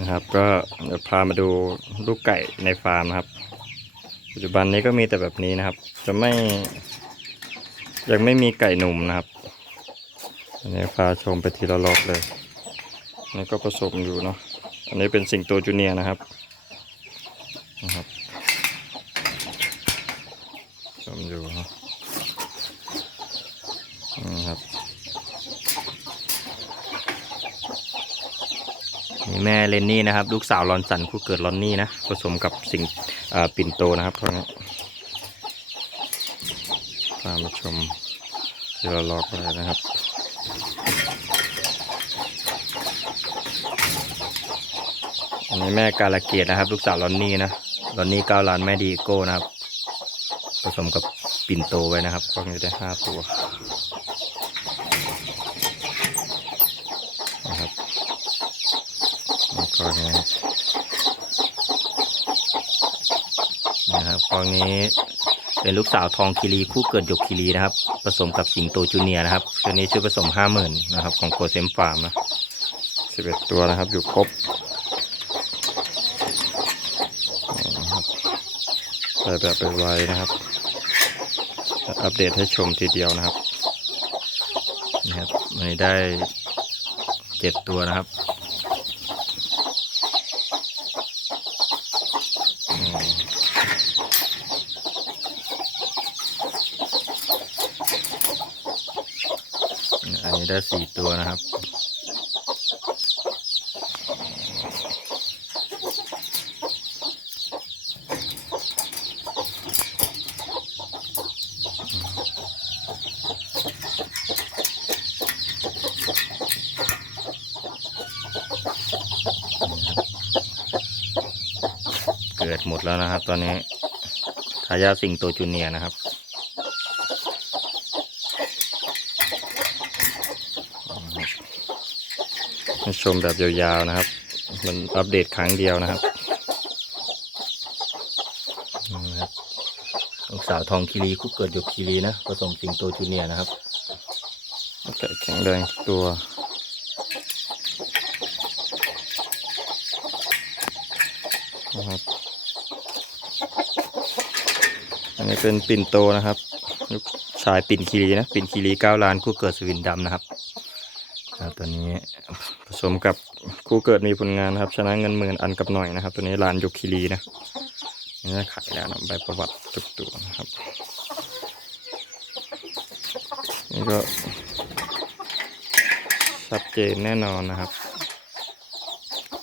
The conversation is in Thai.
นะครับ ก็เดี๋ยวพามาดูลูกไก่ในฟาร์มนะครับ ปัจจุบันนี้ก็มีแต่แบบนี้นะครับ จะไม่ ยังไม่มีไก่หนุ่มนะครับอันนี้พาชมไปทีละล็อกเลยอันนี้ก็ผสมอยู่เนาะอันนี้เป็นสิงโตจูเนียนะครับนะครับผสมอยู่เนาะครับ นี่แม่เลนนี่นะครับ ลูกสาวลอนสันคู่เกิดลอนนี่นะผสมกับสิงอ่าปิ่นโตนะครับเท่านี้พามมาชมทีละล็อกเลยนะครับอันนี้แม่กาลเกียรตินะครับ ลูกสาวลอนนี่นะลอนนี่เก้าล้านแม่ดีโก้นะครับ ผสมกับปิ่นโตไว้นะครับก็จะได้ห้าตัวนะครับ แล้วนี้นะครับกองนี้เป็นลูกสาวทองคีรีคู่เกิดหยกคีรีนะครับ ผสมกับสิงโตจูเนียนะครับตัวนี้ชื่อผสมห้าหมื่นนะครับ ของโกเซมฟาร์มนะสิบเอ็ดตัวนะครับอยู่ครบใส่แบบไปไว้นะครับ อัปเดตให้ชมทีเดียวนะครับนะครับวันนี้ได้เจ็ดตัวนะครับ นี้ได้สี่ตัวนะครับ เกิดหมดแล้วนะครับ ตอนนี้ทายาสิงโตจูเนียนะครับ ให้ชมแบบยาวๆนะครับ มันอัปเดตครั้งเดียวนะครับนะครับลูกสาวทองคีรีคู่เกิดหยกคีรีนะผสมสิงโตจูเนียนะครับไก่แข็งแรงตัวนะครับอันนี้เป็นปิ่นโตนะครับ ลูกชายปิ่นคีรีนะ ปิ่นคีรีเก้าล้านคู่เกิดสวินดำนะครับ ครับตัวนี้ผสมกับคู่เกิดมีผลงานนะครับ ชนะเงินหมื่นอันกับหน่อยนะครับ ตัวนี้ลานยกคีรีนะนี่ขายแล้วนะใบประวัติทุกตัวนะครับนี่ก็ชัดเจนแน่นอนนะครับ